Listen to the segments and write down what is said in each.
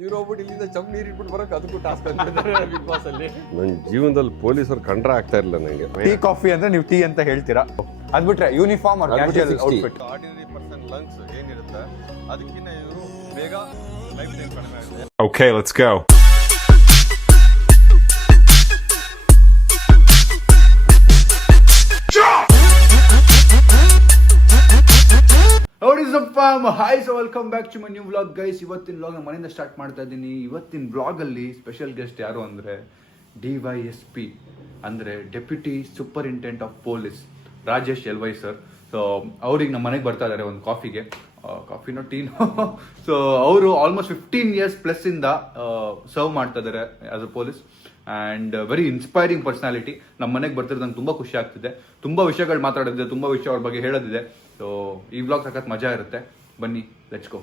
ಇವ್ರು ಹೋಗ್ಬಿಟ್ಟು ಇಲ್ಲಿಂದ ಚಮ್ ನೀರು ಇಟ್ಬಿಟ್ಟು ಬರೋಕೆ ಅದಕ್ಕೂ ಟಾಸ್ಕ್ ಅಂತಿದ್ದಾರೆ ಬಿಗ್ ಬಾಸ್ ಅಲ್ಲಿ. ನನ್ನ ಜೀವನದಲ್ಲಿ ಪೊಲೀಸರು ಕಂಡ್ರೆ ಆಗ್ತಾ ಇಲ್ಲ ನನಗೆ. ಟೀ ಕಾಫಿ ಅಂದ್ರೆ ನೀವು ಟೀ ಅಂತ ಹೇಳ್ತೀರಾ, ಅದ್ ಬಿಟ್ರೆ uniform or casual outfit. Ordinary person lungs ಏನಿರುತ್ತೆ ಅದಕ್ಕಿಂತ ಇವರು ಬೇಗ ಲೈಫ್ ಟೈಮ್ ಕಡಿಮೆ ಆಗುತ್ತೆ. Okay, let's go. Hi so welcome back to my new vlog guys. ಇವತ್ತಿನ ವ್ಲಾಗ್ ನಾನು ಮನೆಯಿಂದ ಸ್ಟಾರ್ಟ್ ಮಾಡ್ತಾ ಇದ್ದೀನಿ. ಇವತ್ತಿನ ವ್ಲಾಗಲ್ಲಿ ಸ್ಪೆಷಲ್ ಗೆಸ್ಟ್ ಯಾರು ಅಂದರೆ DYSP ಅಂದರೆ deputy superintendent of police Rajesh LY sir. So ಅವ್ರಿಗೆ ನಮ್ಮ ಮನೆಗೆ ಬರ್ತಾ ಇದ್ದಾರೆ ಒಂದು ಕಾಫಿನೋ ಟೀನೋ. ಸೊ ಅವರು ಆಲ್ಮೋಸ್ಟ್ 15 years ಪ್ಲಸ್ ಇಂದ ಸರ್ವ್ ಮಾಡ್ತಾ ಇದ್ದಾರೆ as a police and very inspiring personality. ನಮ್ಮ ಮನೆಗೆ ಬರ್ತಿರೋದು ನಂಗೆ ತುಂಬ ಖುಷಿ ಆಗ್ತಿದೆ. ತುಂಬ ವಿಷಯಗಳು ಮಾತಾಡೋದಿದೆ, ತುಂಬ ವಿಷಯ ಅವ್ರ ಬಗ್ಗೆ ಹೇಳೋದಿದೆ. ಸೊ ಈ ವ್ಲಾಗ್ ಸಖತ್ ಮಜಾ ಇರುತ್ತೆ, ಬನ್ನಿ ಲೆಟ್ಸ್ ಗೋ.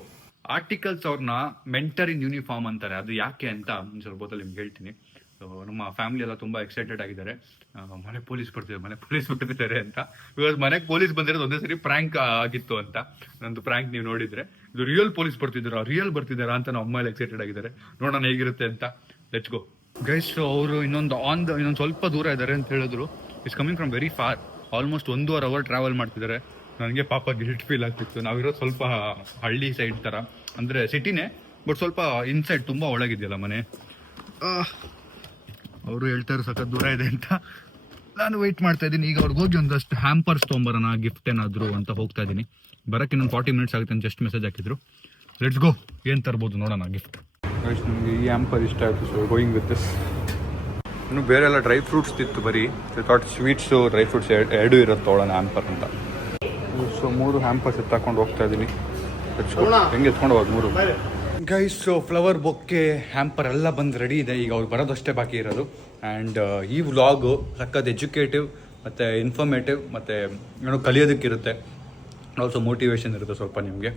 ಆರ್ಟಿಕಲ್ಸ್ ಅವ್ರನ್ನ ಮೆಂಟರ್ ಇನ್ ಯೂನಿಫಾರ್ಮ್ ಅಂತಾರೆ. ಅದು ಯಾಕೆ ಅಂತ ಸ್ವಲ್ಪ ಹೊತ್ತಲ್ಲಿ ನಿಮ್ಗೆ ಹೇಳ್ತೀನಿ. ಸೊ ನಮ್ಮ ಫ್ಯಾಮಿಲಿ ಎಲ್ಲ ತುಂಬ ಎಕ್ಸೈಟೆಡ್ ಆಗಿದ್ದಾರೆ. ಮನೆ ಪೊಲೀಸ್ ಬರ್ತಿದ್ದಾರೆ ಅಂತ. ಬಿಕಾಸ್ ಮನೆಗೆ ಪೊಲೀಸ್ ಬಂದಿರೋದು ಒಂದೇ ಸರಿ ಪ್ರ್ಯಾಂಕ್ ಆಗಿತ್ತು ಅಂತ. ನಂದು ಪ್ರ್ಯಾಂಕ್ ನೀವು ನೋಡಿದ್ರೆ ಇದು ರಿಯಲ್ ಪೊಲೀಸ್ ಬರ್ತಿದ್ದಾರಾ ಅಂತ ನಮ್ಮ ಅಮ್ಮ ಎಲ್ಲ ಎಕ್ಸೈಟೆಡ್ ಆಗಿದ್ದಾರೆ. ನೋಡೋಣ ಹೇಗಿರುತ್ತೆ ಅಂತ. Let's go guys. ಅವರು ಇನ್ನೊಂದು ಸ್ವಲ್ಪ ದೂರ ಇದ್ದಾರೆ ಅಂತ ಹೇಳಿದ್ರು. It's coming from very far. Almost 1.5 hour travel ಮಾಡ್ತಿದ್ದಾರೆ. ನನಗೆ ಪಾಪ ಗಿಲ್ಟ್ ಫೀಲ್ ಆಗ್ತಿತ್ತು. ನಾವಿರೋದು ಸ್ವಲ್ಪ ಹಳ್ಳಿ ಸೈಡ್ ಥರ, ಅಂದರೆ ಸಿಟಿನೇ ಬಟ್ ಸ್ವಲ್ಪ ಇನ್ಸೈಡ್ ತುಂಬ ಒಳಗಿದೆಯಲ್ಲ ಮನೆ. ಅವರು ಹೇಳ್ತಾರೆ ಸಖತ್ ದೂರ ಇದೆ ಅಂತ. ನಾನು ವೆಯ್ಟ್ ಮಾಡ್ತಾ ಇದ್ದೀನಿ. ಈಗ ಅವ್ರಿಗೆ ಹೋಗಿ ಒಂದಷ್ಟು ಹ್ಯಾಂಪರ್ಸ್ ತೊಗೊಂಬರೋಣ, ಗಿಫ್ಟ್ ಏನಾದರೂ ಅಂತ ಹೋಗ್ತಾ ಇದ್ದೀನಿ. ಬರೋಕ್ಕೆ ಇನ್ನೊಂದು 40 minutes ಆಗುತ್ತೆ ಅಂತ ಜಸ್ಟ್ ಮೆಸೇಜ್ ಹಾಕಿದ್ರು. ಲೆಟ್ಸ್ ಗೋ, ಏನು ತರ್ಬೋದು ನೋಡೋಣ ಗಿಫ್ಟ್. ನನಗೆ ಈ ಹ್ಯಾಂಪರ್ ಇಷ್ಟ ಆಯಿತು, ಸೊ ಗೋಯಿಂಗ್ ವಿತ್ ದಿಸ್. ಇನ್ನು ಬೇರೆ ಎಲ್ಲ ಡ್ರೈ ಫ್ರೂಟ್ಸ್ ತಿತ್ತು ಬರೀ. ಥಾಟ್ ಸ್ವೀಟ್ಸು ಡ್ರೈ ಫ್ರೂಟ್ಸ್ ಎರಡೂ ಇರುತ್ತೆ ತೊಗೊಳ್ಳೋಣ ಹ್ಯಾಂಪರ್ ಅಂತ. ಸೊ 3 ಹ್ಯಾಂಪರ್ಸ್ ಎತ್ತಾಕೊಂಡು ಹೋಗ್ತಾ ಇದ್ದೀನಿ. ಹೆಂಗೆ ಎತ್ಕೊಂಡು ಹೋಗೋದು 3 guys. So flower bouquet hamper ಎಲ್ಲ ಬಂದು ರೆಡಿ ಇದೆ. ಈಗ ಅವ್ರು ಬರೋದಷ್ಟೇ ಬಾಕಿ ಇರೋದು. ಆ್ಯಂಡ್ ಈ ವ್ಲಾಗು ಸಖತ್ ಎಜುಕೇಟಿವ್ ಮತ್ತು ಇನ್ಫಾರ್ಮೇಟಿವ್ ಮತ್ತು ಏನೋ ಕಲಿಯೋದಕ್ಕಿರುತ್ತೆ. ಆಲ್ಸೋ ಮೋಟಿವೇಶನ್ ಇರುತ್ತೆ ಸ್ವಲ್ಪ ನಿಮಗೆ.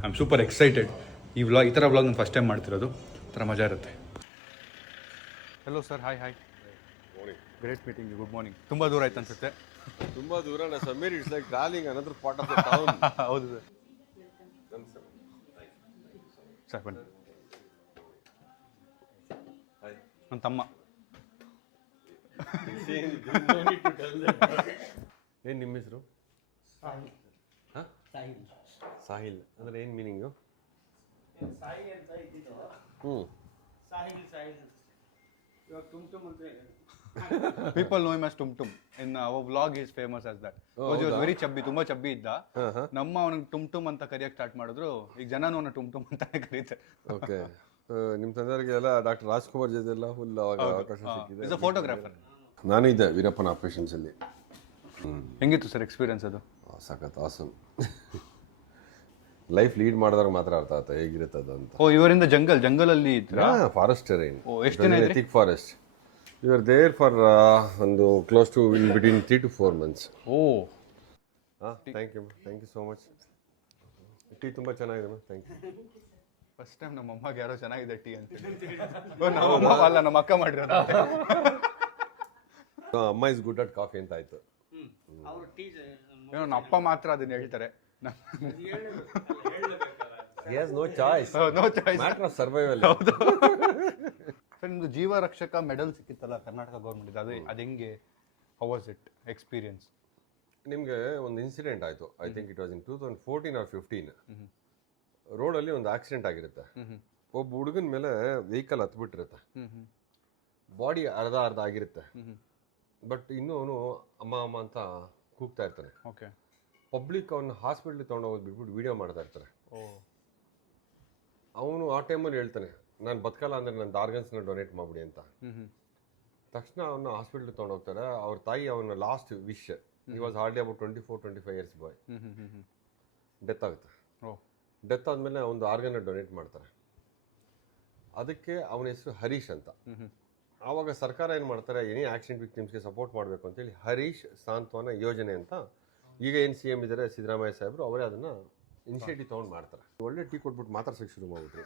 I am super excited. ಈ ಥರ ವ್ಲಾಗ್ ನಾನು ಫಸ್ಟ್ ಟೈಮ್ ಮಾಡ್ತಿರೋದು. ಥರ ಮಜಾ ಇರುತ್ತೆ. Hello sir, hi. Great meeting you. Good morning. ತುಂಬ ದೂರ ಆಯ್ತು ಅನ್ಸುತ್ತೆ. ತುಂಬಾ ದೂರ Sameer. It's like travelling another part of the town. ಹೌದು ಸರ್. ಸರ್ ಬನ್ನಿ. ನನ್ನ ತಮ್ಮ. ಏನು ನಿಮ್ಮ ಹೆಸರು? ಸಾಹಿಲ್ ಅಂದ್ರೆ ಏನು meaning? People know him as Tum Tum. In our vlog he is famous as that. Because he was very chubby, ತುಂಬಾ ಚಬ್ಬಿ ಇದ್ದ. ನಮ್ಮ ಅವನಿಗೆ ಟುಮ್ ಟುಮ್ ಅಂತ ಕರೆಯಕ್ಕೆ ಸ್ಟಾರ್ಟ್ ಮಾಡಿದ್ರು. ಈಗ ಜನನೂ ಅವನ ಟುಮ್ ಟುಮ್ ಅಂತಾನೆ ಕರೀತಾರೆ. ಓಕೆ. ನಿಮ್ಮ ತಂದೆಯವರಿಗೆ ಎಲ್ಲ ಡಾಕ್ಟರ್ ರಾಜ್ಕುಮಾರ್ ಜೊತೆ ಎಲ್ಲ ಫುಲ್ ಅವಾಗ ಅವಕಾಶ ಸಿಕ್ಕಿದೆ. Is a photographer. ನಾನು ಇದ್ದೆ ವೀರಪ್ಪನ ಆಪರೇಷನ್ಸ್ ಅಲ್ಲಿ. ಹೆಂಗಿತ್ತು ಸರ್ ಎಕ್ಸ್ಪೀರಿಯನ್ಸ್ ಅದು? ಸಖತ್ ಆಸಮ್. ಲೈಫ್ ಲೀಡ್ ಮಾಡಿದಾಗ ಮಾತ್ರ ಅರ್ಥ ಆಗುತ್ತೆ ಹೇಗಿರುತ್ತೆ ಅದು ಅಂತ. ಓ, ಇವರಿಂದ ಜಂಗಲ್ ಅಲ್ಲಿ ಇದ್ರಾ? Forest terrain. ಓ, ಎಷ್ಟು ದಿನ ಇದ್ರಿ? Thick forest. You are there for ಒಂದು close to in between 3 to 4 months. ಓ, thank you so much. Tea ತುಂಬ ಚೆನ್ನಾಗಿದೆ. Thank you. ಫಸ್ಟ್ ಟೈಮ್ ನಮ್ಮ ಅಮ್ಮಗೆ ಯಾರೋ ಚೆನ್ನಾಗಿದೆ ಟೀ ಅಂತ. ಅಲ್ಲ, ನಮ್ಮ ಅಕ್ಕ ಮಾಡಿರೋದು. ಅಮ್ಮ ಇಸ್ ಗುಡ್ ಅಟ್ ಕಾಫಿ ಅಂತ ಆಯ್ತು. ಏನೋ ನಮ್ಮ ಅಪ್ಪ ಮಾತ್ರ ಅದನ್ನ ಹೇಳ್ತಾರೆ. He has no choice. No choice. Matter of survival. ಹೌದು ಸರ್. ನಿಮ್ದು ಜೀವ ರಕ್ಷಕ ಮೆಡಲ್ ಸಿಕ್ಕಿತ್ತಲ್ಲ ಕರ್ನಾಟಕ ಗೌರ್ಮೆಂಟ್, ಅದು ಹೆಂಗೆ? How was it experience? ನಿಮಗೆ ಒಂದು ಇನ್ಸಿಡೆಂಟ್ ಆಯಿತು. I think it was in 2014 or 15. ರೋಡಲ್ಲಿ ಒಂದು ಆಕ್ಸಿಡೆಂಟ್ ಆಗಿರುತ್ತೆ. ಒಬ್ಬ ಹುಡುಗನ ಮೇಲೆ ವೆಹಿಕಲ್ ಹತ್ಬಿಟ್ಟಿರುತ್ತೆ. ಬಾಡಿ ಅರ್ಧ ಆಗಿರುತ್ತೆ. ಬಟ್ ಇನ್ನೂ ಅವನು ಅಮ್ಮ ಅಂತ ಕೂಗ್ತಾ ಇರ್ತಾನೆ. ಓಕೆ. ಪಬ್ಲಿಕ್ ಅವನ್ನ ಹಾಸ್ಪಿಟ್ಲಿಗೆ ತೊಗೊಂಡೋಗಿ ಬಿಟ್ಬಿಟ್ಟು ವಿಡಿಯೋ ಮಾಡ್ತಾ ಇರ್ತಾರೆ. ಅವನು ಆ ಟೈಮಲ್ಲಿ ಹೇಳ್ತಾನೆ, ನಾನು ಬದುಕಲ್ಲ ಅಂದರೆ ನನ್ನ ಆರ್ಗನ್ಸ್ನ ಡೊನೇಟ್ ಮಾಡಿಬಿಡಿ ಅಂತ. ತಕ್ಷಣ ಅವನ್ನ ಹಾಸ್ಪಿಟ್ಲಿಗೆ ತೊಗೊಂಡೋಗ್ತಾರೆ. ಅವ್ರ ತಾಯಿ ಅವನ last wish. He was hardly about 24-25 years boy. Death ಆಗುತ್ತೆ. ಡೆತ್ ಆದಮೇಲೆ ಒಂದು ಆರ್ಗನ್ನ ಡೊನೇಟ್ ಮಾಡ್ತಾರೆ. ಅದಕ್ಕೆ ಅವನ ಹೆಸರು ಹರೀಶ್ ಅಂತ. ಆವಾಗ ಸರ್ಕಾರ ಏನು ಮಾಡ್ತಾರೆ, ಎನಿ ಆಕ್ಸಿಡೆಂಟ್ ವಿಕ್ಟಿಮ್ಸ್ಗೆ ಸಪೋರ್ಟ್ ಮಾಡಬೇಕು ಅಂತೇಳಿ ಹರೀಶ್ ಸಾಂತ್ವನ ಯೋಜನೆ ಅಂತ, ಈಗ ಏನು CM ಇದ್ದಾರೆ ಸಿದ್ದರಾಮಯ್ಯ ಸಾಹೇಬರು, ಅವರೇ ಅದನ್ನು ಇನಿಷಿಯೇಟಿವ್ ತೊಗೊಂಡು ಮಾಡ್ತಾರೆ. ಒಳ್ಳೆ ಟೀ ಕೊಟ್ಬಿಟ್ಟು ಮಾತಾಡ್ಸೋಕ್ಕೆ ಶುರು ಮಾಡಿಬಿಟ್ರಿ.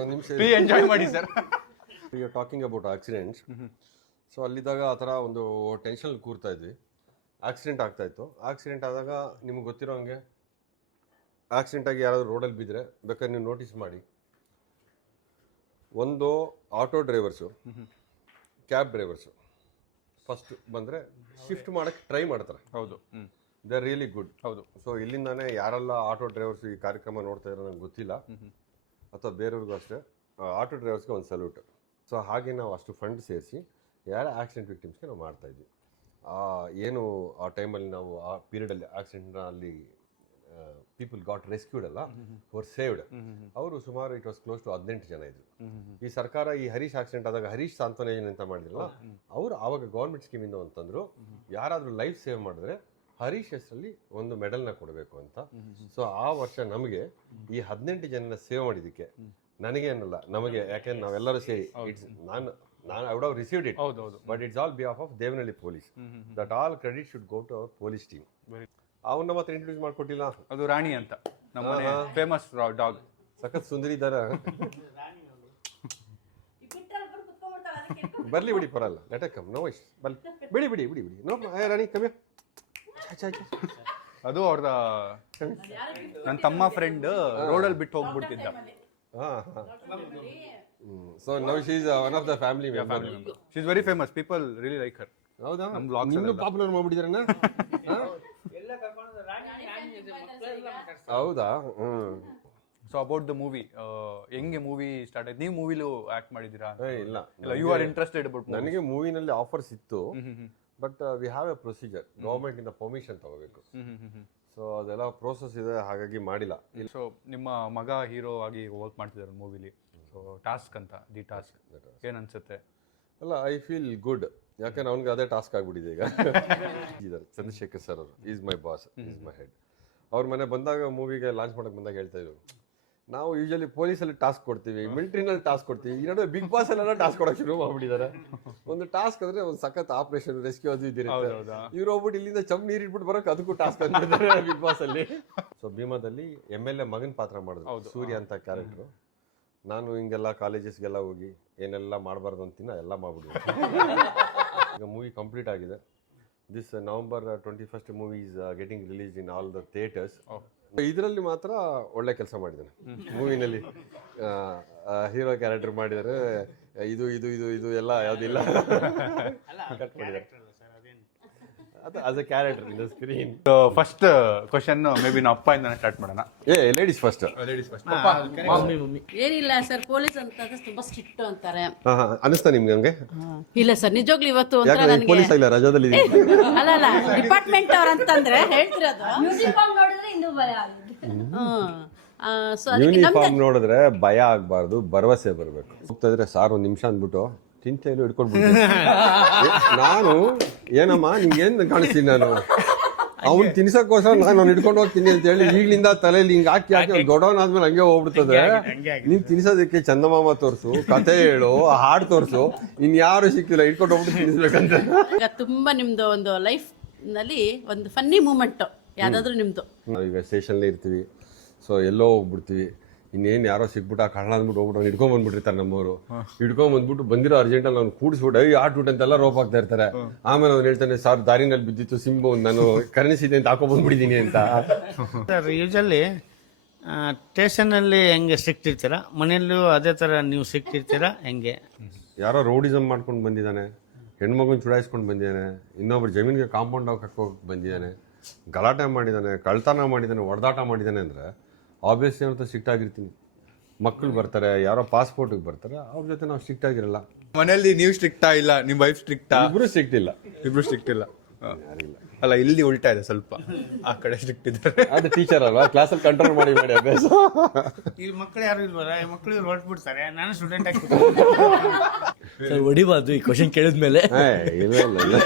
ಒಂದು ನಿಮಿಷ ಎಂಜಾಯ್ ಮಾಡಿ sir. You are talking about accidents. So ಅಲ್ಲಿದ್ದಾಗ ಆ ಥರ ಒಂದು ಟೆನ್ಷನ್ ಕೂರ್ತಾ ಇದ್ವಿ. ಆಕ್ಸಿಡೆಂಟ್ ಆಗ್ತಾಯಿತ್ತು. ಆಕ್ಸಿಡೆಂಟ್ ಆದಾಗ ನಿಮ್ಗೆ ಗೊತ್ತಿರೋ ಹಂಗೆ ಆಕ್ಸಿಡೆಂಟ್ ಆಗಿ ಯಾರಾದರೂ ರೋಡಲ್ಲಿ ಬಿದ್ದರೆ ಬೇಕಾದ್ರೆ ನೀವು ನೋಟಿಸ್ ಮಾಡಿ, ಒಂದು auto drivers, cab drivers first ಬಂದರೆ ಶಿಫ್ಟ್ ಮಾಡೋಕ್ಕೆ ಟ್ರೈ ಮಾಡ್ತಾರೆ. ಹೌದು. They are really good. ಹೌದು. ಸೊ ಇಲ್ಲಿಂದಾನೇ ಯಾರೆಲ್ಲ ಆಟೋ ಡ್ರೈವರ್ಸ್ ಈ ಕಾರ್ಯಕ್ರಮ ನೋಡ್ತಾ ಇರೋ ನಂಗೆ ಗೊತ್ತಿಲ್ಲ, ಅಥವಾ ಬೇರೆಯವ್ರಿಗೂ ಅಷ್ಟೇ, ಆಟೋ ಡ್ರೈವರ್ಸ್ಗೆ ಒಂದು ಸಲ್ಯೂಟ್. ಸೊ ಹಾಗೆ ನಾವು ಅಷ್ಟು ಫಂಡ್ ಸೇರಿಸಿ ಯಾರ ಆಕ್ಸಿಡೆಂಟ್ ವಿಕ್ಟಿಮ್ಸ್ಗೆ ನಾವು ಮಾಡ್ತಾಯಿದ್ವಿ. ಏನು ಆ ಟೈಮಲ್ಲಿ ನಾವು ಆ ಪೀರಿಯಡಲ್ಲಿ ಆಕ್ಸಿಡೆಂಟ್ನಲ್ಲಿ ಪೀಪಲ್ ಗಾಟ್ ರೆಸ್ಕ್ಯೂಡ್ ಅಲ್ಲ, ಫಾರ್ ಸೇವ್ಡ್, ಅವರು ಸುಮಾರು ಇಟ್ ವಾಸ್ ಕ್ಲೋಸ್ ಟು 18 ಜನ ಇದ್ರು. ಈ ಸರ್ಕಾರ ಈ ಹರೀಶ್ ಆಕ್ಸಿಡೆಂಟ್ ಆದಾಗ ಹರೀಶ್ ಸಾಂತ್ವನ ಯೋಜನೆ ಅಂತ ಮಾಡಿದ್ರಲ್ಲ, ಅವರು ಆವಾಗ ಗೌರ್ಮೆಂಟ್ ಸ್ಕೀಮಿಂದ ಅಂತಂದ್ರು ಯಾರಾದರೂ ಲೈಫ್ ಸೇವ್ ಮಾಡಿದ್ರೆ ಹರೀಶ್ ಹೆಸರಲ್ಲಿ ಒಂದು ಮೆಡಲ್ನ ಕೊಡಬೇಕು ಅಂತ. ಸೊ ಆ ವರ್ಷ ನಮಗೆ ಈ 18 ಜನನ ಸೇವ್ ಮಾಡಿದ್ದಕ್ಕೆ ನನಗೇನಲ್ಲ, ನಮಗೆ, ಯಾಕೆಂದ್ರೆ ನಾವೆಲ್ಲರೂ ಸೇರಿ ನಾನು I would have received it, but it's all behalf of Devanahalli police. That all credit should go to our police team. ಅವನ್ನ ಮಾತ್ರ ಇಂಟ್ರೊಡ್ಯೂಸ್ ಮಾಡ್ಕೊಟ್ಟಿಲ್ಲ. ಅದು ರಾಣಿ ಅಂತ, ನಮ್ಮ ಫೇಮಸ್ ಡಾಗ್. ಸಖತ್ ಸುಂದರಿ ಇದ್ದಾರ. ಬರ್ಲಿ ಬಿಡಿ, ಪರಲ್ಲ, ಲೆಟ್ ಕಮ್, ನೋ ಇಶ್, ಬಿಡಿ ಬಿಡಿ ಬಿಡಿ ಬಿಡಿ, ನೋ ರಾಣಿ ಕಮ್ಮಿ. ಅದು ಅವ್ರದ ನನ್ನ ತಮ್ಮ ಫ್ರೆಂಡ್ ರೋಡಲ್ಲಿ ಬಿಟ್ಟು ಹೋಗ್ಬಿಡ್ತಿದ್ದ. So now she is one of the family member. She is very famous, people really like her. ಹೌದಾ? ಇನ್ನೂ ಪಾಪ್ಯುಲರ್ ಮಾಡ್ಬಿಟ್ಟಿದಾರಣ್ಣ. ಹೌದಾ? ಸೊ ಅಬೌಟ್ ದ ಮೂವಿ, ಹೆಂಗೆ ಮೂವಿ ಸ್ಟಾರ್ಟ್ ಆಯ್ತು? ನೀವು ಮೂವಿಲೂ ಆಕ್ಟ್ ಮಾಡಿದ್ದೀರಾ? ಇಲ್ಲ, ಯು ಆರ್ ಇಂಟ್ರೆಸ್ಟೆಡ್ ಅಬೌಟ್? ನನಗೆ ಮೂವಿನಲ್ಲಿ ಆಫರ್ಸ್ ಇತ್ತು, but we have A procedure, government ಇಂದ ಪರ್ಮಿಷನ್ ತಗೋಬೇಕು. ಸೊ ಅದೆಲ್ಲ ಪ್ರೋಸೆಸ್ ಇದೆ, ಹಾಗಾಗಿ ಮಾಡಿಲ್ಲ. ಸೊ ನಿಮ್ಮ ಮಗ ಹೀರೋ ಆಗಿ ವರ್ಕ್ ಮಾಡ್ತಿದ್ದಾರೆ ಮೂವಿಲಿ. ಸೊ ಟಾಸ್ಕ್ ಅಂತ, ದಿ ಟಾಸ್ಕ್ ಏನ್ ಅನ್ಸುತ್ತೆ? ಅಲ್ಲ, ಐ ಫೀಲ್ ಗುಡ್, ಯಾಕಂದ್ರೆ ಅವ್ನಿಗೆ ಅದೇ ಟಾಸ್ಕ್ ಆಗ್ಬಿಟ್ಟಿದೆ ಈಗ. ಚಂದ್ರಶೇಖರ್ ಸರ್ ಅವರು is my boss, is my head. ಅವ್ರ ಮನೆ ಬಂದಾಗ, ಮೂವಿಗೆ ಲಾಂಚ್ ಮಾಡಕ್ ಬಂದಾಗ ಹೇಳ್ತಾ ಇದ್ರು, ನಾವು ಯೂಶಲಿ ಪೊಲೀಸಲ್ಲಿ ಟಾಸ್ಕ್ ಕೊಡ್ತೀವಿ, ಮಿಲಿಟರಿನಲ್ಲಿ ಟಾಸ್ಕ್ ಕೊಡ್ತೀವಿ, ಈ ನಡುವೆ ಬಿಗ್ ಬಾಸ್ ಅಲ್ಲೆಲ್ಲ ಟಾಸ್ಕ್ ಕೊಡೋಕೆ ಶುರು ಮಾಡ್ಬಿಟ್ಟಿದ್ದಾರೆ. ಒಂದು ಟಾಸ್ಕ್ ಅಂದ್ರೆ ಒಂದು ಸಖತ್ ಆಪರೇಷನ್, ರೆಸ್ಕ್ಯೂ ಅದು ಇದಿರುತ್ತೆ. ಇವ್ರು ಹೋಗ್ಬಿಟ್ಟು ಇಲ್ಲಿಂದ ಚಮ್ ನೀರು ಇಟ್ಬಿಟ್ಟು ಬರೋಕೆ ಅದಕ್ಕೂ ಟಾಸ್ಕ್ ಅಂತಿದ್ದಾರೆ ಬಿಗ್ ಬಾಸ್ ಅಲ್ಲಿ. ಸೊ ಭೀಮಾದಲ್ಲಿ MLA ಮಗನ ಪಾತ್ರ ಮಾಡಿದ್ರು, ಸೂರ್ಯ ಅಂತ ಕ್ಯಾರೆಕ್ಟರ್. ನಾನು ಹಿಂಗೆಲ್ಲ ಕಾಲೇಜಸ್ಗೆಲ್ಲ ಹೋಗಿ ಏನೆಲ್ಲ ಮಾಡಬಾರ್ದು ಅಂತೀನಿ ಎಲ್ಲ ಮಾಡ್ಬಿಡ್ತೀನಿ. ಈಗ ಮೂವಿ ಕಂಪ್ಲೀಟ್ ಆಗಿದೆ. This November 21st movie is getting release in all the theatres. ಇದರಲ್ಲಿ ಮಾತ್ರ ಒಳ್ಳೆ ಕೆಲಸ ಮಾಡಿದ್ದಾನೆ ಮೂವಿನಲ್ಲಿ. ಹೀರೋ ಕ್ಯಾರೆಕ್ಟರ್ ಮಾಡಿದರೆ, ಇದು ಇದು ಇದು ಇದು ಎಲ್ಲ ಯಾವುದಿಲ್ಲ, ಕಟ್ ಮಾಡಿದ್ದಾರೆ. ಅದು as A character in the screen. First question may be ನಾವು ಅಪ್ಪ ಇಂದ ಸ್ಟಾರ್ಟ್ ಮಾಡೋಣ. Ladies first. ಏನಿಲ್ಲ ಸರ್, ಪೊಲೀಸ್ ಅಂತಂದ್ರೆ ತುಂಬಾ ಸ್ಟ್ರಿಕ್ಟ್ ಅಂತಾರೆ. ಅನಿಸ್ತಾ ನಿಮ್ಗೆ? ಹಂಗೆ ಇಲ್ಲ ಸರ್, ನಿಜವಾಗ್ಲೂ ಇವತ್ತು ಪೊಲೀಸ್ ಇಲ್ಲ, ರಜಾದಲ್ಲಿ ಅಲ್ಲ ಡಿಪಾರ್ಟ್ಮೆಂಟ್ ಅವ್ರ ಅಂತಂದ್ರೆ ಹೇಳ್ತಿರೋದು. ಯೂನಿಫಾರ್ಮ್ ನೋಡಿದ್ರೆ ಭಯ ಆಗ್ಬಾರ್ದು, ಭರವಸೆ ಬರ್ಬೇಕು. ಹೋಗ್ತಾ ಇದ್ರೆ ಸಾರ್ ಒಂದ್ ನಿಮಿಷ ಅಂದ್ಬಿಟ್ಟು ತಿಂತೇನು ಹಿಡ್ಕೊಂಡ್ಬಿಟ್ಟು ನಾನು ಏನಮ್ಮ ನಿಮ್ಗೆ ಏನ್ ಕಾಣಿಸ್ತೀನಿ, ನಾನು ಅವ್ನು ತಿನ್ಸಕ್ಕೋಸ್ಕರ ನಾನು ಹಿಡ್ಕೊಂಡು ಹೋಗ್ತೀನಿ ಅಂತ ಹೇಳಿ ಈಗಲಿಂದ ತಲೆಯಲ್ಲಿ ಹಿಂಗ್ ಹಾಕಿ ದೊಡ್ಡವನಾದ್ಮೇಲೆ ಹಂಗೆ ಹೋಗ್ಬಿಡ್ತದೆ. ನೀನ್ ತಿನ್ಸೋದಕ್ಕೆ ಚಂದಮಾಮ ತೋರ್ಸು, ಕತೆ ಹೇಳು, ಹಾಡು ತೋರ್ಸು, ಇನ್ಯಾರು ಸಿಕ್ಕಿಲ್ಲ ಹಿಡ್ಕೊಂಡು ಹೋಗ್ಬಿಟ್ಟು ತಿನ್ನಿಸ್ಬೇಕಂತ. ತುಂಬಾ ನಿಮ್ದು ಒಂದು ಲೈಫ್ ನಲ್ಲಿ ಒಂದು ಫನ್ನಿ ಮೂಮೆಂಟ್ ಯಾವ್ದಾದ್ರು ನಿಮ್ದು? ನಾವೀಗ ಸ್ಟೇಷನ್ಲೇ ಇರ್ತೀವಿ, ಸೊ ಎಲ್ಲೋ ಹೋಗ್ಬಿಡ್ತೀವಿ, ಇನ್ನೇನು ಯಾರೋ ಸಿಕ್ಬಿಟ್ಟು ಕಳ್ಳ ಅಂದ್ಬಿಟ್ಟು ಹೋಗ್ಬಿಟ್ಟು ಹಿಡ್ಕೊಂಡ್ ಬಂದ್ಬಿಟ್ಟಿರ್ತಾರೆ ನಮ್ಮವರು. ಹಿಡ್ಕೊಂಡ್ ಬಂದ್ಬಿಟ್ಟು ಬಂದಿರೋ ಅರ್ಜೆಂಟಲ್ಲಿ ಅವ್ನು ಕೂಡಿಸ್ಬಿಟ್ಟು ಆಟ್ಬಿಟ್ಟು ಅಂತೆಲ್ಲ ರೋಪ್ ಹಾಕ್ತಾ ಇರ್ತಾರೆ. ಆಮೇಲೆ ಅವ್ನು ಹೇಳ್ತಾನೆ, ಸರ್ ದಾರಿನಲ್ಲಿ ಬಿದ್ದಿತ್ತು ಸಿಂಬು, ನಾನು ಕರೆನ್ಸಿದೆ ಅಂತ ಹಾಕೋ ಬಂದ್ಬಿಟ್ಟಿದ್ದೀನಿ ಅಂತ. ಸರ್ ಯೂಶಲಿ ಸ್ಟೇಷನಲ್ಲಿ ಹೆಂಗೆ ಸ್ಟ್ರಿಕ್ಟ್ ಇರ್ತೀರಾ, ಮನೆಯಲ್ಲೂ ಅದೇ ಥರ ನೀವು ಸ್ಟ್ರಿಕ್ಟ್ ಇರ್ತೀರಾ ಹೆಂಗೆ? ಯಾರೋ ರೌಡಿಸಮ್ ಮಾಡ್ಕೊಂಡು ಬಂದಿದ್ದಾನೆ, ಹೆಣ್ಮಗುನ ಚುಡಾಯಿಸ್ಕೊಂಡು ಬಂದಿದ್ದಾನೆ, ಇನ್ನೊಬ್ರು ಜಮೀನಿಗೆ ಕಾಂಪೌಂಡ್ ಹಾಕೋಕೆ ಬಂದಿದ್ದಾನೆ, ಗಲಾಟೆ ಮಾಡಿದ್ದಾನೆ, ಕಳ್ತನ ಮಾಡಿದ್ದಾನೆ, ಹೊಡೆದಾಟ ಮಾಡಿದ್ದಾನೆ ಅಂದರೆ ಆಬ್ವಿಯಸ್ಲಿ ಅವ್ರ ಸ್ಟ್ರಿಕ್ಟ್ ಆಗಿರ್ತೀನಿ. ಮಕ್ಕಳು ಬರ್ತಾರೆ, ಯಾರೋ ಪಾಸ್ಪೋರ್ಟಿಗೆ ಬರ್ತಾರೆ, ಅವ್ರ ಜೊತೆ ನಾವು ಸ್ಟ್ರಿಕ್ಟ್ ಆಗಿರಲ್ಲ. ಮನೆಯಲ್ಲಿ ನೀವು ಸ್ಟ್ರಿಕ್ಟಾ ಇಲ್ಲ ನಿಮ್ಮ ವೈಫ್ ಸ್ಟ್ರಿಕ್ಟಾ? ಇಬ್ರು ಸ್ಟ್ರಿಕ್ಟ್ ಇಲ್ಲ. ಇಬ್ರು ಸ್ಟ್ರಿಕ್ಟ್ ಇಲ್ಲ. ಅಲ್ಲ, ಇಲ್ಲಿ ಉಲ್ಟಾ ಇದೆ, ಸ್ವಲ್ಪ ಆ ಕಡೆ ಸ್ಟ್ರಿಕ್ಟ್ ಇದ್ದಾರೆ. ಅದು ಟೀಚರ್ ಅಲ್ವಾ, ಕ್ಲಾಸಲ್ಲಿ ಕಂಟ್ರೋಲ್ ಮಾಡಿ ಮಾಡಿ ಅಭ್ಯಾಸ. ಇಲ್ಲಿ ಮಕ್ಕಳು ಯಾರು ಇಲ್ವಲ್ಲ, ಮಕ್ಕಳು ಹೊರಟ್ಬಿಡ್ತಾರೆ, ನಾನು ಸ್ಟೂಡೆಂಟ್ ಆಗಿ ಸರ್ ಹೊಡಿಬಾರ್ದು ಈ ಕ್ವಶನ್ ಕೇಳಿದ್ಮೇಲೆ. ಇಲ್ಲ ಇಲ್ಲ ಇಲ್ಲ.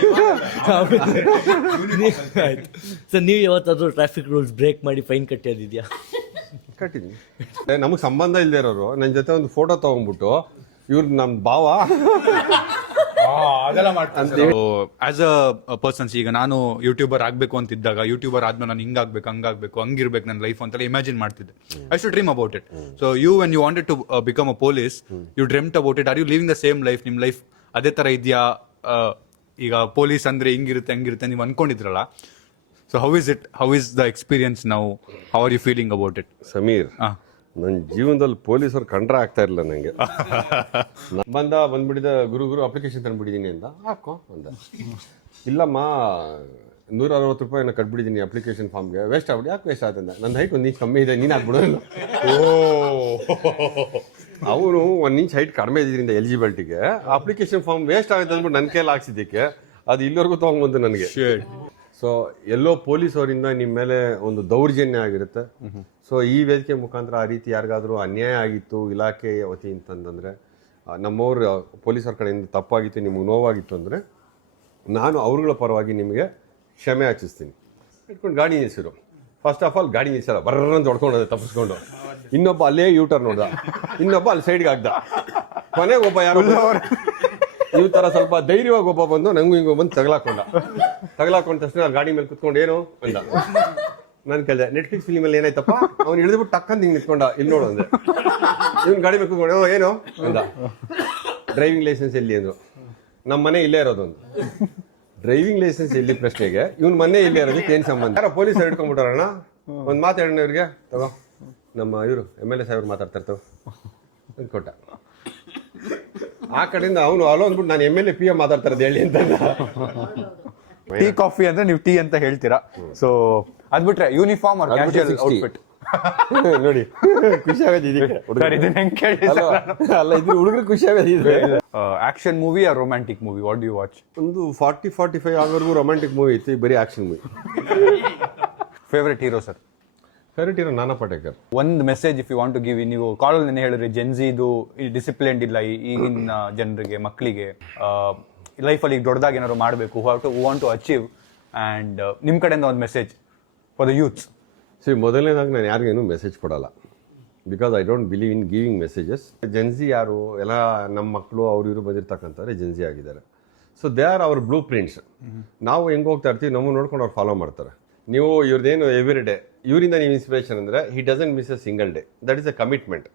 ಆಯ್ತು ಸರ್, ನೀವು ಯಾವತ್ತಾದ್ರೂ ಟ್ರಾಫಿಕ್ ರೂಲ್ಸ್ ಬ್ರೇಕ್ ಮಾಡಿ ಫೈನ್ ಕಟ್ಟಿದ್ಯಾ? ಕಟ್ಟಿದ್ವಿ. ನಮಗೆ ಸಂಬಂಧ ಇಲ್ಲದೆ ಇರೋರು ನನ್ನ ಜೊತೆ ಒಂದು ಫೋಟೋ ತಗೊಂಡ್ಬಿಟ್ಟು ಇವ್ರು ನಮ್ಮ ಭಾವ ಅದೆಲ್ಲ ಮಾಡ್ತಾರೆ. ಆಸ್ ಅ ಪರ್ಸನ್ಸ್, ಈಗ ನಾನು ಯೂಟ್ಯೂಬರ್ ಆಗ್ಬೇಕು ಅಂತಿದ್ದಾಗ, ಯೂಟ್ಯೂಬರ್ ಆದ್ಮೇಲೆ ನಾನು ಹಿಂಗಾಗ್ಬೇಕು, ಹಂಗಾಗ್ಬೇಕು, ಹಂಗಿರ್ಬೇಕು ನನ್ನ ಲೈಫ್ ಅಂತೆಲ್ಲ ಇಮ್ಯಾಜಿನ್ ಮಾಡ್ತಿದ್ದೆ. I should dream about it. So you when you wanted to become a police, you dreamed about it. Are you living the same life? ನಿಮ್ಮ life ಅದೇ ತರ ಇದೆಯಾ? ಈಗ ಪೊಲೀಸ್ ಅಂದ್ರೆ ಹಿಂಗಿರುತ್ತೆ ಹಂಗಿರುತ್ತೆ ನೀವು ಅನ್ಕೊಂಡಿದ್ರಲ್ಲ, so how is it? How is the experience now? How are you feeling about it? Sameer, ನನ್ನ ಜೀವನದಲ್ಲಿ ಪೊಲೀಸರು ಕಂಡ್ರೆ ಆಗ್ತಾ ಇರಲಿಲ್ಲ ನನಗೆ. ಬಂದ್ಬಿಟ್ಟಿದ್ದ ಗುರು ಅಪ್ಲಿಕೇಶನ್ ತಂದ್ಬಿಟ್ಟಿದ್ದೀನಿ ಅಂತ. ಹಾಕೋ ಅಂದ. ಇಲ್ಲಮ್ಮ 160 ರೂಪಾಯಿನ ಕಟ್ಬಿಟ್ಟಿದ್ದೀನಿ ಅಪ್ಲಿಕೇಶನ್ ಫಾರ್ಮ್ಗೆ, ವೇಸ್ಟ್ ಆಗ್ಬಿಡಿ. ಯಾಕೆ ವೇಸ್ಟ್ ಆಗ್ತಂದ? ನನ್ನ ಹೈಟ್ ಒಂದು ಇಂಚ್ ಕಮ್ಮಿ ಇದೆ, ನೀನು ಹಾಕ್ಬಿಡು. ಅವನು 1 ಇಂಚ್ ಹೈಟ್ ಕಡಿಮೆ ಇದ್ರಿಂದ ಎಲಿಜಿಬಿಲಿಟಿಗೆ ಅಪ್ಲಿಕೇಶನ್ ಫಾರ್ಮ್ ವೇಸ್ಟ್ ಆಗುತ್ತೆ ಅಂದ್ಬಿಟ್ಟು ನನ್ನ ಕೈಯಲ್ಲಿ ಹಾಕ್ಸಿದ್ದಕ್ಕೆ ಅದು ಇಲ್ಲಿವರೆಗೂ ತೊಗೊಂಡ್ಬಂತು ನನಗೆ. ಸೊ ಎಲ್ಲೋ ಪೊಲೀಸ್ ಅವರಿಂದ ನಿಮ್ಮ ಮೇಲೆ ಒಂದು ದೌರ್ಜನ್ಯ ಆಗಿರುತ್ತೆ. ಸೊ ಈ ವೇದಿಕೆ ಮುಖಾಂತರ ಆ ರೀತಿ ಯಾರಿಗಾದ್ರೂ ಅನ್ಯಾಯ ಆಗಿತ್ತು ಇಲಾಖೆ ವತಿ ಅಂತಂದ್ರೆ, ನಮ್ಮವ್ರ ಪೊಲೀಸರ ಕಡೆಯಿಂದ ತಪ್ಪಾಗಿತ್ತು, ನಿಮಗೆ ನೋವಾಗಿತ್ತು ಅಂದರೆ ನಾನು ಅವ್ರಗಳ ಪರವಾಗಿ ನಿಮಗೆ ಕ್ಷಮೆ ಯಾಚಿಸ್ತೀನಿ. ಇಟ್ಕೊಂಡು ಗಾಡಿ ನಿಲ್ಸಿರು. ಫಸ್ಟ್ ಆಫ್ ಆಲ್ ಗಾಡಿ ನಿಲ್ಸಲ್ಲ, ಬರ್ರಂತ ಹೊಡ್ಕೊಂಡು ತಪ್ಪಿಸ್ಕೊಂಡು. ಇನ್ನೊಬ್ಬ ಅಲ್ಲೇ ಯೂಟರ್ ನೋಡ್ದ, ಇನ್ನೊಬ್ಬ ಅಲ್ಲಿ ಸೈಡ್ಗೆ ಆಗ್ದ. ಕೊನೆಗೆ ಒಬ್ಬ ಯಾರೋ ಈ ಥರ ಸ್ವಲ್ಪ ಧೈರ್ಯವಾಗಿ ಒಬ್ಬ ಬಂದು ನಂಗೂ ಹಿಂಗೆ ಬಂದು ತಗಲಾಕೊಂಡ ತಕ್ಷಣ ಗಾಡಿ ಮೇಲೆ ಕುತ್ಕೊಂಡು ಏನು ಅಂದ. ನಾನು ಕೇಳಿದೆ, ನೆಟ್ಫ್ಲಿಕ್ಸ್ ಫಿಲಿಮಲ್ಲಿ ಏನಾಯ್ತಪ್ಪ? ಅವ್ನು ಇಳಿದ್ಬಿಟ್ಟು ಟಕ್ಕಂತ ಹಿಂಗೆ ನಿಂತ್ಕೊಂಡ, ಇಲ್ಲಿ ನೋಡು ಅಂದೆ. ಇವ್ನು ಗಾಡಿ ಮೇಲೆ ಕುತ್ಕೊಂಡು ಏನು ಅಂದ. ಡ್ರೈವಿಂಗ್ ಲೈಸೆನ್ಸ್ ಎಲ್ಲಿ ಅಂದ್ರು. ನಮ್ಮ ಮನೆ ಇಲ್ಲೇ ಇರೋದು ಒಂದು. ಡ್ರೈವಿಂಗ್ ಲೈಸೆನ್ಸ್ ಎಲ್ಲಿ ಪ್ರಶ್ನೆಗೆ ಇವ್ನ ಮನೆ ಇಲ್ಲೇ ಇರೋದಕ್ಕೆ ಏನು ಸಂಬಂಧ? ಯಾರೋ ಪೊಲೀಸ್ ಹಿಡ್ಕೊಂಡ್ಬಿಟ್ಟಾರಣ್ಣ, ಒಂದು ಮಾತು ಹೇಳೋಣ ಇವ್ರಿಗೆ, ತಗೋ ನಮ್ಮ ಇವರು MLA ಸಾಹೇಬ್ರು ಮಾತಾಡ್ತಾರೆ ತಗೋ ಅಂತ ಕೊಟ್ಟ. ಆ ಕಡೆಯಿಂದ ಅವನು ಅಲೋ ಅಂದ್ಬಿಟ್ಟು ನಾನು MLA PM ಮಾತಾಡ್ತಾ ಇರೋದು ಹೇಳಿ ಅಂತ. ಟೀ ಕಾಫಿ ಅಂದ್ರೆ ನೀವು ಟೀ ಅಂತ ಹೇಳ್ತೀರಾ. ಸೊ ಅದ್ಬಿಟ್ರೆ ಯೂನಿಫಾರ್ಮ್ ಆರ್ ಕ್ಯಾಶುಯಲ್ ಔಟ್ಫಿಟ್ ನೋಡಿ ಖುಷಿ ಆಗೋದಿದೆ. ಅಲ್ಲ ಇದು ಹುಡುಗರು ಖುಷಿ ಆಗೋದಿದೆ. Action movie or romantic movie, what do you watch? ಒಂದು 40-45 ಆಗೋವರೆಗೂ ರೊಮ್ಯಾಂಟಿಕ್ ಮೂವಿ ಇತ್ತು, ಬರೀ action movie. Favourite hero sir? Favourite hero Nana Patekar. ಒಂದು message if you want to give, ನೀವು ಕಾಲಲ್ಲಿ ಹೇಳಿದ್ರೆ ಜೆನ್ಸಿದು ಡಿಸಿಪ್ಲಿನ್ಡ್ ಇಲ್ಲ ಈಗಿನ ಜನರಿಗೆ, ಮಕ್ಕಳಿಗೆ ಲೈಫಲ್ಲಿ ಈಗ ದೊಡ್ಡದಾಗಿ ಏನಾದ್ರು ಮಾಡಬೇಕು, who want to achieve, and ನಿಮ್ಮ ಕಡೆಯಿಂದ ಒಂದು ಮೆಸೇಜ್ ಫಾರ್ ದ ಯೂತ್ಸ್. ಮೊದಲನೇದಾಗಿ ನಾನು ಯಾರಿಗೇನು ಮೆಸೇಜ್ ಕೊಡಲ್ಲ, because I don't believe in giving messages. Gen Z ಯಾರು ಎಲ್ಲ ನಮ್ಮ ಮಕ್ಕಳು ಅವ್ರು ಇವರು ಬಂದಿರ್ತಕ್ಕಂಥವ್ರೆ ಜೆನ್ಸಿ ಆಗಿದ್ದಾರೆ. So they are our blueprints. ನಾವು ಹೆಂಗೆ ಹೋಗ್ತಾ ಇರ್ತೀವಿ ನಮ್ಮನ್ನು ನೋಡ್ಕೊಂಡು ಅವ್ರು ಫಾಲೋ ಮಾಡ್ತಾರೆ. ನೀವು ಇವ್ರದ್ದೇನು ಎವ್ರಿ ಡೇ ಇವರಿಂದ ನೀವು ಇನ್ಸ್ಪಿರೇಷನ್ ಅಂದರೆ he doesn't miss A single day, that is A commitment.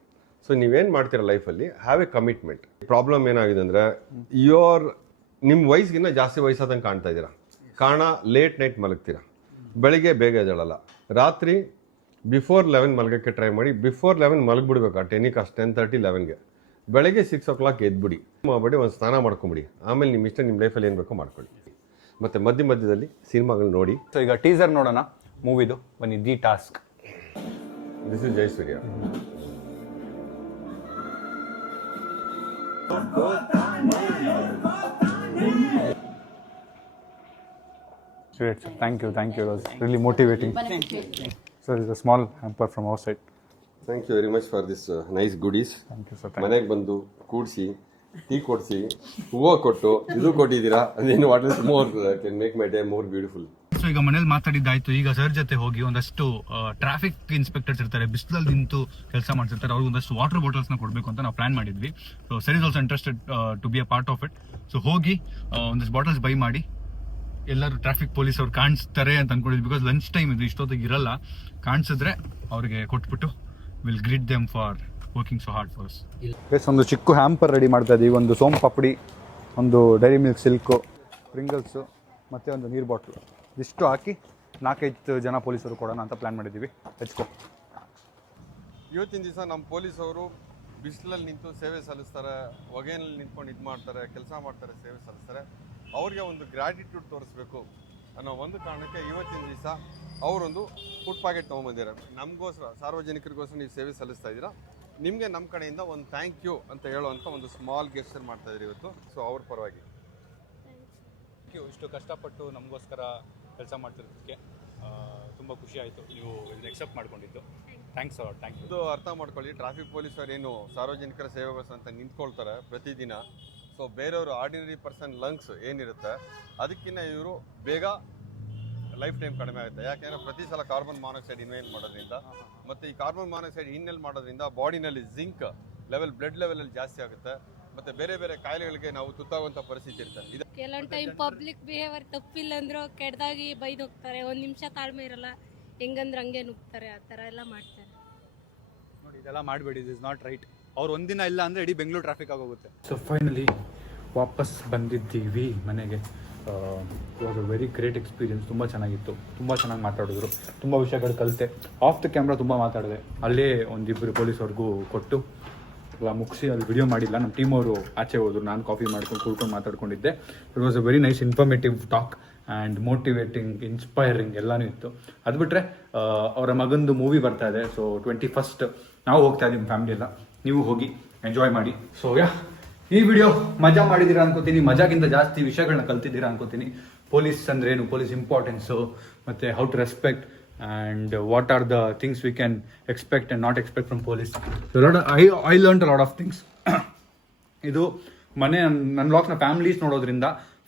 So ನೀವೇನು ಮಾಡ್ತೀರ ಲೈಫಲ್ಲಿ, ಹ್ಯಾವ್ ಎ ಕಮಿಟ್ಮೆಂಟ್. ಪ್ರಾಬ್ಲಮ್ ಏನಾಗಿದೆ ಅಂದರೆ ನಿಮ್ಮ ವಯಸ್ಸಿಗಿನ್ನ ಜಾಸ್ತಿ ವಯಸ್ಸಾದಂಗೆ ಕಾಣ್ತಾ ಇದ್ದೀರಾ. ಕಾರಣ ಲೇಟ್ ನೈಟ್ ಮಲಗ್ತೀರಾ, ಬೆಳಿಗ್ಗೆ ಬೇಗ ಎದ್ದೇಳಲ್ಲ, ರಾತ್ರಿ ಬಿಫೋರ್ 11 ಮಲಗೋಕ್ಕೆ ಟ್ರೈ ಮಾಡಿ. ಬಿಫೋರ್ 11 ಮಲಗಿಬಿಡ್ಬೇಕು, ಆ 10:30 11ಗೆ. ಬೆಳಗ್ಗೆ 6 o'clock ಎದ್ಬಿಡಿ, ಮಾಡ್ಬಿಡಿ, ಒಂದು ಸ್ನಾನ ಮಾಡ್ಕೊಂಬಿಡಿ. ಆಮೇಲೆ ನಿಮ್ಮ ಇಷ್ಟ ನಿಮ್ಮ ಲೈಫಲ್ಲಿ ಏನು ಬೇಕೋ ಮಾಡ್ಕೊಳ್ಳಿ. ಮತ್ತು ಮಧ್ಯದಲ್ಲಿ ಸಿನಿಮಾಗಳು ನೋಡಿ. ಸೊ ಈಗ ಟೀಸರ್ ನೋಡೋಣ ಮೂವಿದು, ಬನ್ನಿ. The task. This is Jayasurya. Great, sir. Thank you. It was really motivating. So it's a small hamper from our side. Thank you very much for this nice goodies. Thank you, sir. ಮನೆಗೆ ಬಂದು ಕೂಡಿಸಿ, tea ಕೊಡಿಸಿ, ಹೂವು ಕೊಟ್ಟು, ಇದು ಕೊಟ್ಟಿದ್ದೀರಾ. ಅದೇನು what is more can make my day more beautiful. So ಈಗ ಮನೇಲಿ ಮಾತಾಡಿದ್ದಾಯ್ತು. ಈಗ ಸರ್ ಜೊತೆ ಹೋಗಿ ಒಂದಷ್ಟು ಟ್ರಾಫಿಕ್ ಇನ್ಸ್ಪೆಕ್ಟರ್ಸ್ ಇರ್ತಾರೆ, ಬಿಸಿಲಲ್ಲಿ ನಿಂತು ಕೆಲಸ ಮಾಡ್ತಿರ್ತಾರೆ, ಅವ್ರಿಗೆ ಒಂದಷ್ಟು ವಾಟರ್ ಬಾಟಲ್ಸ್ನ ಕೊಡಬೇಕು ಅಂತ ನಾವು ಪ್ಲಾನ್ ಮಾಡಿದ್ವಿ. So sir is also interested to be a part of it. So ಹೋಗಿ ಒಂದಷ್ಟು ಬಾಟಲ್ಸ್ ಬೈ ಮಾಡಿ ಎಲ್ಲರೂ ಟ್ರಾಫಿಕ್ ಪೊಲೀಸ್ ಅವ್ರು ಕಾಣಿಸ್ತಾರೆ ಅಂತ ಅನ್ಕೊಂಡಿದ್ವಿ. ಬಿಕಾಸ್ ಲಂಚ್ ಟೈಮ್ ಇದು, ಇಷ್ಟೊತ್ತಿಗೆ ಇರಲ್ಲ. ಕಾಣಿಸಿದ್ರೆ ಅವ್ರಿಗೆ ಕೊಟ್ಬಿಟ್ಟು will greet them for working so hard for us. ಒಂದು ಚಿಕ್ಕ ಹ್ಯಾಂಪರ್ ರೆಡಿ ಮಾಡ್ತಾ ಇದ್ದೀವಿ. ಒಂದು ಸೋಮ್ ಪಾಪಡಿ, ಒಂದು ಡೈರಿ ಮಿಲ್ಕ್ ಸಿಲ್ಕು, ಪ್ರಿಂಗಲ್ಸು, ಮತ್ತು ಒಂದು ನೀರು ಬಾಟ್ಲು, ಇಷ್ಟು ಹಾಕಿ 4-5 ಜನ ಪೊಲೀಸರು ಕೊಡೋಣ ಅಂತ ಪ್ಲ್ಯಾನ್ ಮಾಡಿದ್ದೀವಿ. ಹೆಚ್ಕೊ. ಇವತ್ತಿನ ದಿವಸ ನಮ್ಮ ಪೊಲೀಸವರು ಬಿಸಿಲಲ್ಲಿ ನಿಂತು ಸೇವೆ ಸಲ್ಲಿಸ್ತಾರೆ, ಹೊಗೆನಲ್ಲಿ ನಿಂತ್ಕೊಂಡು ಇದು ಮಾಡ್ತಾರೆ, ಕೆಲಸ ಮಾಡ್ತಾರೆ, ಸೇವೆ ಸಲ್ಲಿಸ್ತಾರೆ. ಅವ್ರಿಗೆ ಒಂದು ಗ್ರ್ಯಾಟಿಟ್ಯೂಡ್ ತೋರಿಸ್ಬೇಕು ಅನ್ನೋ ಒಂದು ಕಾರಣಕ್ಕೆ ಇವತ್ತಿನ ದಿವಸ ಅವರೊಂದು ಫುಡ್ ಪ್ಯಾಕೆಟ್ ತೊಗೊಂಬಂದಿದ್ದಾರೆ. ನಮಗೋಸ್ಕರ, ಸಾರ್ವಜನಿಕರಿಗೋಸ್ಕರ ನೀವು ಸೇವೆ ಸಲ್ಲಿಸ್ತಾ ಇದ್ದೀರಾ, ನಿಮಗೆ ನಮ್ಮ ಕಡೆಯಿಂದ ಒಂದು ಥ್ಯಾಂಕ್ ಯು ಅಂತ ಹೇಳುವಂಥ ಒಂದು ಸ್ಮಾಲ್ ಗೆಸ್ಚರ್ ಮಾಡ್ತಾ ಇದ್ದೀರಿ ಇವತ್ತು. ಸೊ ಅವ್ರ ಪರವಾಗಿ ಥ್ಯಾಂಕ್ ಯು. ಇಷ್ಟು ಕಷ್ಟಪಟ್ಟು ನಮಗೋಸ್ಕರ ಕೆಲಸ ಮಾಡ್ತಿರೋದಕ್ಕೆ ತುಂಬ ಖುಷಿ ಆಯಿತು. ನೀವು ಇದನ್ನ ಎಕ್ಸೆಪ್ಟ್ ಮಾಡ್ಕೊಂಡಿದ್ದು. Thanks award. Thank you. ಇದು ಅರ್ಥ ಮಾಡ್ಕೊಳ್ಳಿ, ಟ್ರಾಫಿಕ್ ಪೊಲೀಸರು ಏನು ಸಾರ್ವಜನಿಕರ ಸೇವೆಗೋಸ್ಕರ ಅಂತ ನಿಂತ್ಕೊಳ್ತಾರೆ ಪ್ರತಿದಿನ. ಸೊ ಬೇರೆಯವರು ಆರ್ಡಿನರಿ ಪರ್ಸನ್ ಲಂಗ್ಸ್ ಏನಿರುತ್ತೆ ಅದಕ್ಕಿಂತ ಇವರು ಬೇಗ ಲೈಫ್ ಟೈಮ್ ಕಡಿಮೆ ಆಗುತ್ತೆ. ಯಾಕೆಂದರೆ ಪ್ರತಿ ಸಲ ಕಾರ್ಬನ್ ಮಾನಾಕ್ಸೈಡ್ ಇನ್ಹೇಲ್ ಮಾಡೋದ್ರಿಂದ ಮತ್ತು ಈ ಕಾರ್ಬನ್ ಮಾನಾಕ್ಸೈಡ್ ಇನ್ಹೇಲ್ ಮಾಡೋದ್ರಿಂದ ಬಾಡಿನಲ್ಲಿ ಜಿಂಕ್ ಲೆವೆಲ್, ಬ್ಲಡ್ ಲೆವೆಲಲ್ಲಿ ಜಾಸ್ತಿ ಆಗುತ್ತೆ. ಮತ್ತು ಬೇರೆ ಬೇರೆ ಕಾಯಿಲೆಗಳಿಗೆ ನಾವು ತುತ್ತಾಗುವಂಥ ಪರಿಸ್ಥಿತಿ ಇರುತ್ತೆ. ಇದು ಕೆಲವೊಂದು ಟೈಮ್ ಪಬ್ಲಿಕ್ ಬಿಹೇವಿಯರ್ ತಪ್ಪಿಲ್ಲ ಅಂದ್ರೂ ಕೆಟ್ಟದಾಗಿ ಬೈದು ಹೋಗ್ತಾರೆ. 1 ನಿಮಿಷ ತಾಳ್ಮೆ ಇರಲ್ಲ, ಹೆಂಗಂದ್ರೆ ಹಂಗೆ ನುಗ್ತಾರೆ, ಆ ಥರ ಎಲ್ಲ ಮಾಡ್ತಾರೆ. ನೋಡಿ, ಇದೆಲ್ಲ ಮಾಡಬೇಡಿ, ಇಟ್ ಇಸ್ ನಾಟ್ ರೈಟ್. ಅವ್ರು ಒಂದಿನ ಇಲ್ಲ ಅಂದರೆ ಇಡೀ ಬೆಂಗಳೂರು ಟ್ರಾಫಿಕ್ ಆಗೋಗುತ್ತೆ. ಸೊ ಫೈನಲಿ ವಾಪಸ್ ಬಂದಿದ್ದೀವಿ ಮನೆಗೆ. Was a very great experience. ತುಂಬ ಚೆನ್ನಾಗಿತ್ತು, ತುಂಬ ಚೆನ್ನಾಗಿ ಮಾತಾಡಿದ್ರು, ತುಂಬ ವಿಷಯಗಳು ಕಲಿತೆ. ಆಫ್ ದ ಕ್ಯಾಮ್ರಾ ತುಂಬ ಮಾತಾಡಿದೆ, ಅಲ್ಲೇ ಒಂದಿಬ್ಬರು ಪೊಲೀಸವ್ರಿಗೂ ಕೊಟ್ಟು ಎಲ್ಲ ಮುಗಿಸಿ ಅಲ್ಲಿ ವಿಡಿಯೋ ಮಾಡಿಲ್ಲ. ನಮ್ಮ ಟೀಮ್ ಅವರು ಆಚೆ ಹೋದ್ರು, ನಾನು ಕಾಫಿ ಮಾಡ್ಕೊಂಡು ಕೂತ್ಕೊಂಡು ಮಾತಾಡ್ಕೊಂಡಿದ್ದೆ. It was a very nice informative talk and motivating, inspiring ಎಲ್ಲನೂ ಇತ್ತು. ಅದು ಬಿಟ್ಟರೆ ಅವರ ಮಗಂದು ಮೂವಿ ಬರ್ತಾ ಇದೆ. ಸೊ 21st ನಾವು ಹೋಗ್ತಾ ಇದ್ದೀವಿ ಫ್ಯಾಮಿಲಿ ಎಲ್ಲ, ನೀವು ಹೋಗಿ ಎಂಜಾಯ್ ಮಾಡಿ. ಸೊ ಈ ವಿಡಿಯೋ ಮಜಾ ಮಾಡಿದ್ದೀರಾ ಅನ್ಕೋತೀನಿ, ಮಜಾಗಿಂತ ಜಾಸ್ತಿ ವಿಷಯಗಳನ್ನ ಕಲ್ತಿದ್ದೀರಾ ಅನ್ಕೋತೀನಿ. ಪೊಲೀಸ್ ಅಂದ್ರೆ ಏನು, ಪೊಲೀಸ್ ಇಂಪಾರ್ಟೆನ್ಸು, ಮತ್ತು how to respect and what are the things we can expect and not expect from police. I learn a lot of things. ಇದು ನನ್ನ ವ್ಲಾಗ್ಸ್ನ ಫ್ಯಾಮಿಲೀಸ್ ನೋಡೋದ್ರಿಂದ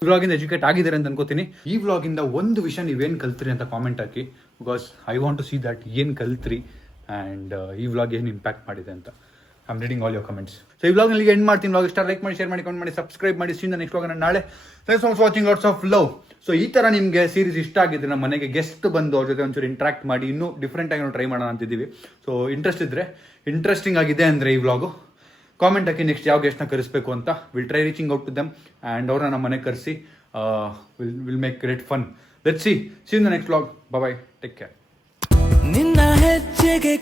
ವ್ಲಾಗಿಂದ ಎಜುಕೇಟ್ ಆಗಿದ್ದಾರೆ ಅಂತ ಅನ್ಕೋತೀನಿ. ಈ ವ್ಲಾಗಿಂದ ಒಂದು ವಿಷಯ ನೀವೇನು ಕಲ್ತ್ರಿ ಅಂತ ಕಾಮೆಂಟ್ ಹಾಕಿ, because I want to see that ಏನು ಕಲ್ತ್ರಿ ಆ್ಯಂಡ್ ಈ ವ್ಲಾಗ್ ಏನು ಇಂಪ್ಯಾಕ್ಟ್ ಮಾಡಿದೆ ಅಂತ. I am reading all your comments. So ಈ ವ್ಲಾಗ್ನಲ್ಲಿ ಎಂಡ್ ಮಾಡ್ತೀನಿ. ವ್ಲಾಗ್ ಇಷ್ಟ ಲೈಕ್ ಮಾಡಿ, ಶೇರ್ ಮಾಡಿ, ಕಮೆಂಟ್ ಮಾಡಿ, ಸಬ್ಸ್ಕ್ರೈಬ್ ಮಾಡಿ. ಸೀನ್ ನೆಕ್ಸ್ಟ್ ವ್ಲಾಗ್ ನಾಳೆ. Thanks for watching, lots of love. So ಈ ಥರ ನಿಮಗೆ ಸೀರೀಸ್ ಇಷ್ಟ ಆಗಿದ್ರೆ ನಮ್ಮ ಮನೆಗೆ ಗೆಸ್ಟ್ ಬಂದು ಅವ್ರ ಜೊತೆ ಒಂಚೂರು ಇಂಟ್ರಾಕ್ಟ್ ಮಾಡಿ ಇನ್ನೂ ಡಿಫ್ರೆಂಟಾಗಿ ನಾವು ಟ್ರೈ ಮಾಡೋಣ ಅಂತಿದ್ದೀವಿ. ಸೊ ಇಂಟ್ರೆಸ್ಟಿಂಗ್ ಆಗಿದೆ ಅಂದರೆ ಈ ವ್ಲಾಗು ಕಾಮೆಂಟ್ ಹಾಕಿ ನೆಕ್ಸ್ಟ್ ಯಾವ ಗೆಸ್ಟ್ನ ಕರೆಸಬೇಕು ಅಂತ. Will try reaching out to them and ಅವ್ರನ್ನ ನಮ್ಮ ಮನೆಗೆ ಕರೆಸಿ will make great fun. Let's see in the next vlog. Bye, take care. ನಿನ್ನ ಹೆಜ್ಜೆಗೆ